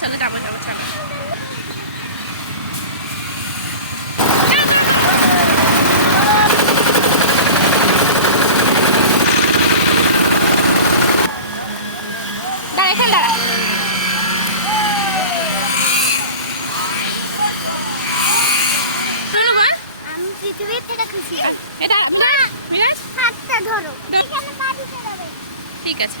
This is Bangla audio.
চলো যাবো যাবো চলো। দাঁড়া এখানে দাঁড়া। আমি পৃথিবীর থেকে খুশি। এটা হাতটা ধরো, এখানে পা দিতে যাবে। ঠিক আছে।